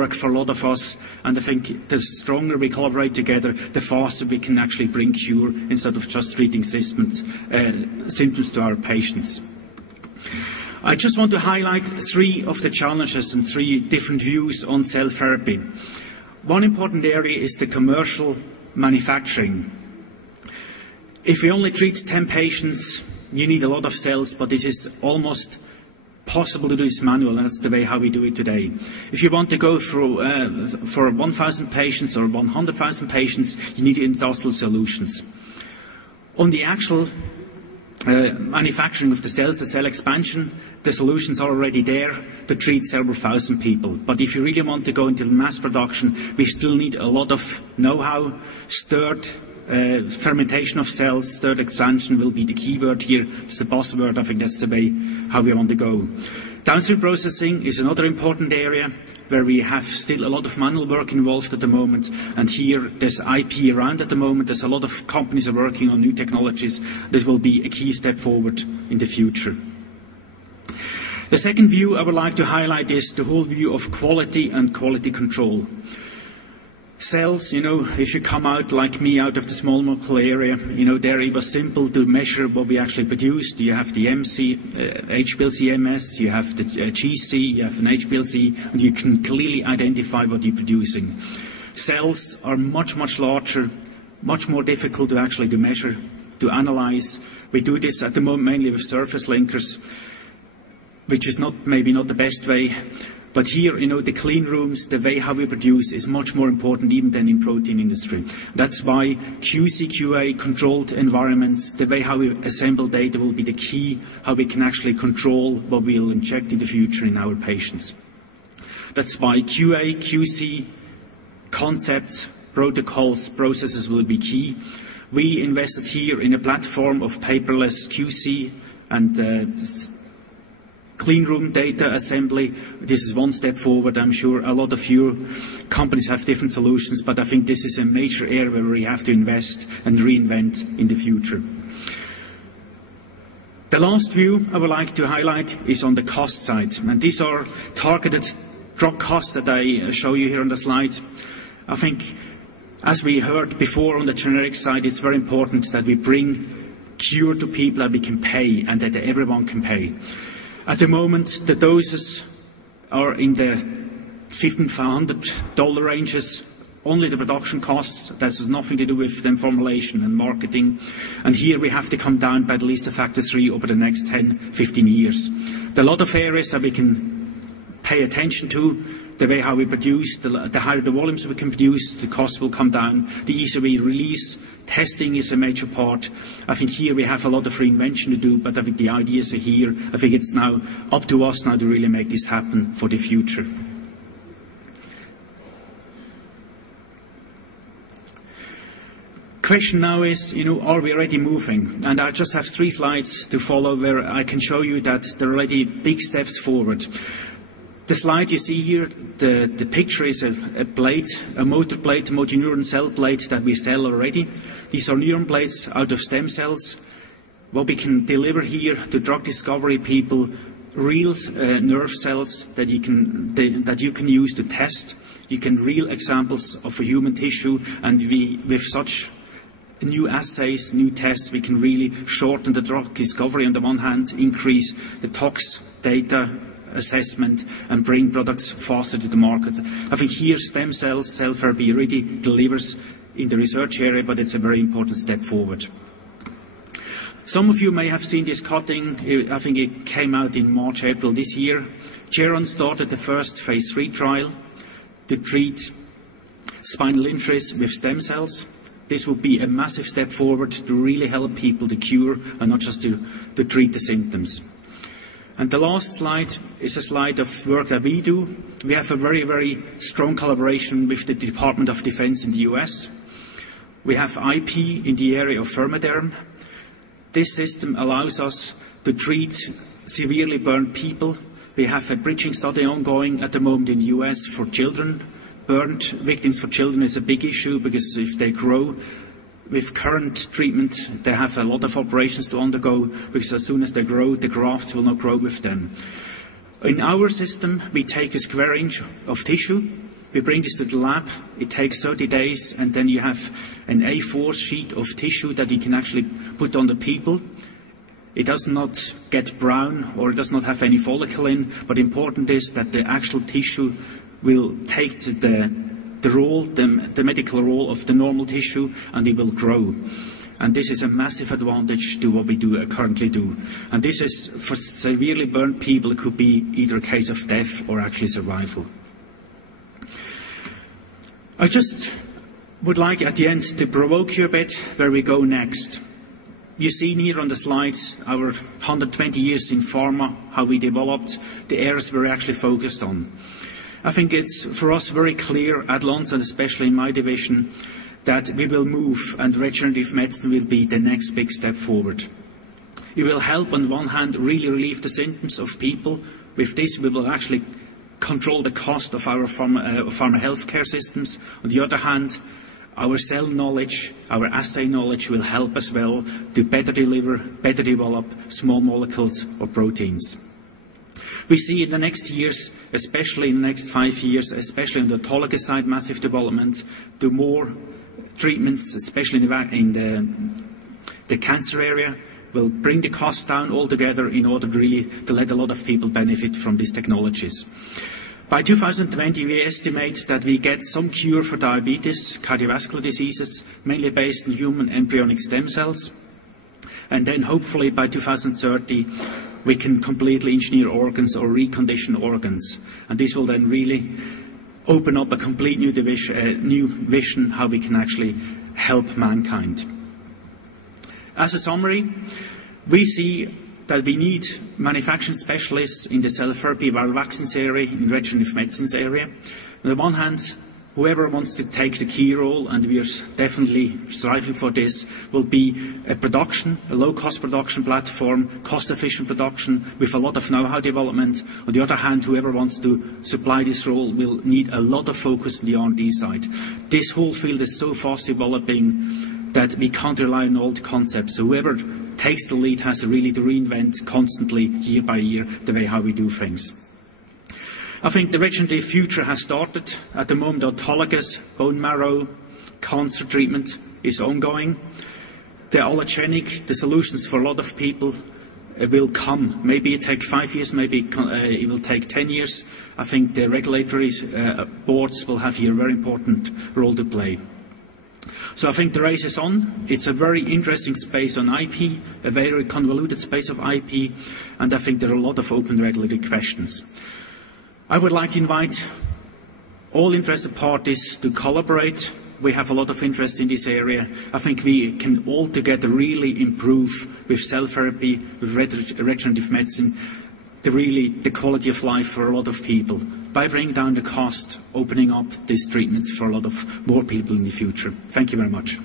work for a lot of us, and I think the stronger we collaborate together, the faster we can actually bring cure instead of just treating symptoms to our patients. I just want to highlight 3 of the challenges and 3 different views on cell therapy. One important area is the commercial manufacturing. If we only treat 10 patients, you need a lot of cells, but this is almost possible to do this manual, and that's the way how we do it today. If you want to go for 1,000 patients or 100,000 patients, you need industrial solutions. On the actual manufacturing of the cells, the cell expansion, the solutions are already there to treat several thousand people. But if you really want to go into the mass production, we still need a lot of know-how. Stirred fermentation of cells, stirred expansion will be the key word here. It's the buzzword. I think that's the way how we want to go. Downstream processing is another important area where we have still a lot of manual work involved at the moment, and here there's IP around at the moment. There's a lot of companies are working on new technologies. This will be a key step forward in the future. The second view I would like to highlight is the whole view of quality and quality control. Cells, if you come out like me out of the small molecule area, there it was simple to measure what we actually produced. You have the MC, HPLC MS, you have the GC, you have an HPLC, and you can clearly identify what you're producing. Cells are much, much larger, much more difficult to actually to measure, to analyze. We do this at the moment mainly with surface linkers, which is maybe not the best way. But here, the clean rooms, the way how we produce is much more important even than in protein industry. That's why QC, QA, controlled environments, the way how we assemble data will be the key, how we can actually control what we'll inject in the future in our patients. That's why QA, QC, concepts, protocols, processes will be key. We invested here in a platform of paperless QC and clean room data assembly. This is one step forward. I'm sure a lot of your companies have different solutions, but I think this is a major area where we have to invest and reinvent in the future. The last view I would like to highlight is on the cost side, and these are targeted drug costs that I show you here on the slide. I think, as we heard before on the generic side, it's very important that we bring cure to people that we can pay and that everyone can pay. At the moment, the doses are in the $1,500 ranges, only the production costs. That has nothing to do with the formulation and marketing. And here we have to come down by at least a factor 3 over the next 10, 15 years. There are a lot of areas that we can pay attention to. The way how we produce, the higher the volumes we can produce, the cost will come down. The easier we release, testing is a major part. I think here we have a lot of reinvention to do, but I think the ideas are here. I think it's now up to us now to really make this happen for the future. Question now is, are we already moving? And I just have 3 slides to follow where I can show you that there are already big steps forward. The slide you see here, the picture is a plate, a motor plate, a motoneuron cell plate that we sell already. These are neuron plates out of stem cells. What we can deliver here to drug discovery people, real nerve cells that you can use to test. You can real examples of a human tissue, and with such new assays, new tests, we can really shorten the drug discovery on the one hand, increase the tox data assessment and bring products faster to the market. I think here stem cells, cell therapy really delivers in the research area, but it's a very important step forward. Some of you may have seen this cutting. I think it came out in March, April this year. Geron started the first phase 3 trial to treat spinal injuries with stem cells. This would be a massive step forward to really help people to cure and not just to treat the symptoms. And the last slide is a slide of work that we do. We have a very, very strong collaboration with the Department of Defense in the US. We have IP in the area of Thermoderm. This system allows us to treat severely burned people. We have a bridging study ongoing at the moment in the US for children. Burnt victims for children is a big issue because if they grow, with current treatment, they have a lot of operations to undergo because as soon as they grow, the grafts will not grow with them. In our system, we take a square inch of tissue, We bring this to the lab, it takes 30 days, and then you have an A4 sheet of tissue that you can actually put on the people. It does not get brown or it does not have any follicle in, but important is that the actual tissue will take the role, the medical role of the normal tissue, and it will grow. And this is a massive advantage to what we currently do. And this is, for severely burned people, it could be either a case of death or actually survival. I just would like at the end to provoke you a bit where we go next. You've seen here on the slides our 120 years in pharma, how we developed, the areas we're actually focused on. I think it's for us very clear at Lonza, and especially in my division, that we will move and regenerative medicine will be the next big step forward. It will help on one hand really relieve the symptoms of people. With this we will actually control the cost of our pharma healthcare systems. On the other hand, our cell knowledge, our assay knowledge will help as well to better deliver, better develop small molecules or proteins. We see in the next years, especially in the next 5 years, especially on the autologous side, massive development, to more treatments, especially in the cancer area, will bring the cost down altogether in order to let a lot of people benefit from these technologies. By 2020, we estimate that we get some cure for diabetes, cardiovascular diseases, mainly based on human embryonic stem cells. And then hopefully by 2030, we can completely engineer organs or recondition organs. And this will then really open up a complete new vision how we can actually help mankind. As a summary, we see that we need manufacturing specialists in the cell therapy, viral vaccines area, in regenerative medicines area. On the one hand, whoever wants to take the key role, and we are definitely striving for this, will be a low-cost production platform, cost-efficient production with a lot of know-how development. On the other hand, whoever wants to supply this role will need a lot of focus on the R&D side. This whole field is so fast developing that we can't rely on old concepts. So whoever takes the lead has really to reinvent constantly, year by year, the way how we do things. I think the regenerative future has started. At the moment, autologous bone marrow cancer treatment is ongoing. The allogenic, the solutions for a lot of people will come. Maybe it takes 5 years, maybe it will take 10 years. I think the regulatory boards will have here a very important role to play. So I think the race is on. It's a very interesting space on IP, a very convoluted space of IP, and I think there are a lot of open regulatory questions. I would like to invite all interested parties to collaborate. We have a lot of interest in this area. I think we can all together really improve with cell therapy, with regenerative medicine, the quality of life for a lot of people by bringing down the cost, opening up these treatments for a lot of more people in the future. Thank you very much.